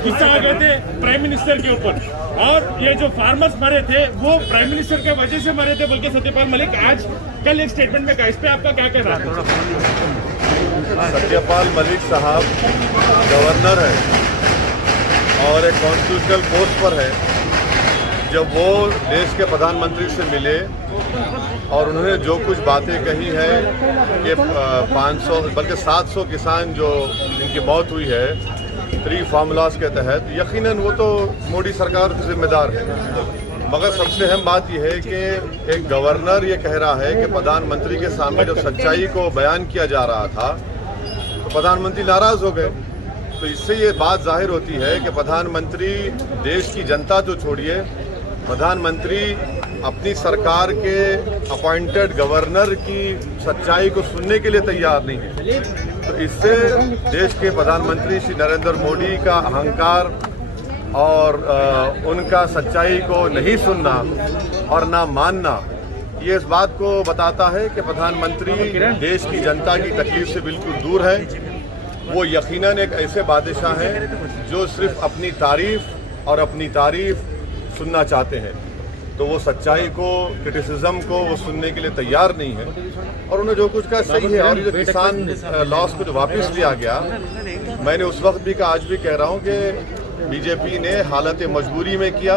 गुस्सा आ गए थे प्राइम मिनिस्टर के ऊपर, और ये जो फार्मर्स मरे थे वो प्राइम मिनिस्टर के वजह से मरे थे बोल के सत्यपाल मलिक आज कल एक स्टेटमेंट में कहा। इस पे आपका क्या कहना है? सत्यपाल मलिक साहब गवर्नर है और एक कॉन्स्टिट्यूशनल पोस्ट पर है। जब वो देश के प्रधानमंत्री से मिले और उन्होंने जो कुछ बातें कही है कि 500 बल्कि 700 किसान जो जिनकी मौत हुई है 3 फार्मूलाज के तहत, यकीनन वो तो मोदी सरकार की जिम्मेदार है। मगर सबसे अहम बात यह है कि एक गवर्नर ये कह रहा है कि प्रधानमंत्री के सामने जब सच्चाई को बयान किया जा रहा था तो प्रधानमंत्री नाराज हो गए। तो इससे ये बात जाहिर होती है कि प्रधानमंत्री देश की जनता तो छोड़िए, प्रधानमंत्री अपनी सरकार के अपॉइंटेड गवर्नर की सच्चाई को सुनने के लिए तैयार नहीं है। तो इससे देश के प्रधानमंत्री श्री नरेंद्र मोदी का अहंकार और उनका सच्चाई को नहीं सुनना और ना मानना, ये इस बात को बताता है कि प्रधानमंत्री देश की जनता की तकलीफ से बिल्कुल दूर है। वो यकीनन एक ऐसे बादशाह हैं जो सिर्फ अपनी तारीफ और अपनी तारीफ सुनना चाहते हैं। तो वो सच्चाई को, क्रिटिसिज्म को वो सुनने के लिए तैयार नहीं है और उन्हें जो कुछ कहा सही है। और ये जो किसान लॉस को जो वापस लिया गया, मैंने उस वक्त भी कहा, आज भी कह रहा हूँ कि बीजेपी ने हालत मजबूरी में किया,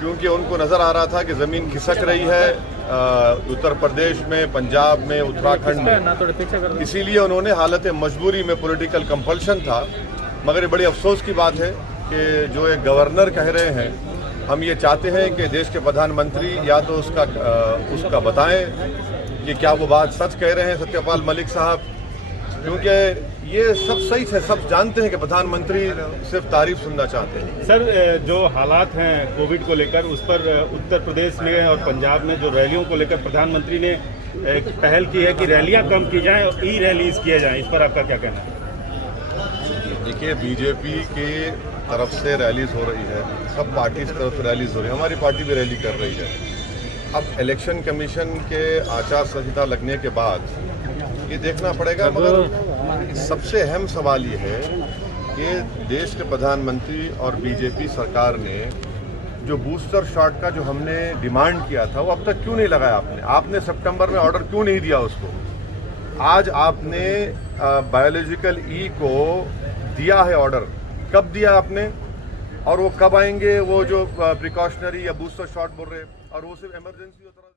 क्योंकि उनको नज़र आ रहा था कि ज़मीन खिसक रही है उत्तर प्रदेश में, पंजाब में, उत्तराखंड में, इसीलिए उन्होंने हालत मजबूरी में, पॉलिटिकल कंपल्शन था। मगर ये बड़ी अफसोस की बात है कि जो एक गवर्नर कह रहे हैं, हम ये चाहते हैं कि देश के प्रधानमंत्री या तो उसका बताएं कि क्या वो बात सच कह रहे हैं सत्यपाल मलिक साहब, क्योंकि ये सब सही है, सब जानते हैं कि प्रधानमंत्री सिर्फ तारीफ सुनना चाहते हैं। सर, जो हालात हैं कोविड को लेकर, उस पर उत्तर प्रदेश में और पंजाब में जो रैलियों को लेकर प्रधानमंत्री ने एक पहल की है कि रैलियां कम की जाएं और ई रैलीज किए जाएं, इस पर आपका क्या कहना है? देखिए, बीजेपी की तरफ से रैलीज हो रही है, सब पार्टी की तरफ से रैलीज हो रही है, हमारी पार्टी भी रैली कर रही है। अब इलेक्शन कमीशन के आचार संहिता लगने के बाद ये देखना पड़ेगा, मगर सबसे अहम सवाल ये है कि देश के प्रधानमंत्री और बीजेपी सरकार ने जो बूस्टर शॉट का जो हमने डिमांड किया था वो अब तक क्यों नहीं लगाया? आपने सितंबर में ऑर्डर क्यों नहीं दिया उसको? आज आपने बायोलॉजिकल ई को दिया है ऑर्डर, कब दिया आपने? और वो कब आएंगे वो जो प्रिकॉशनरी या बूस्टर शॉट बोल रहे हैं? और वो सिर्फ इमरजेंसी होता है।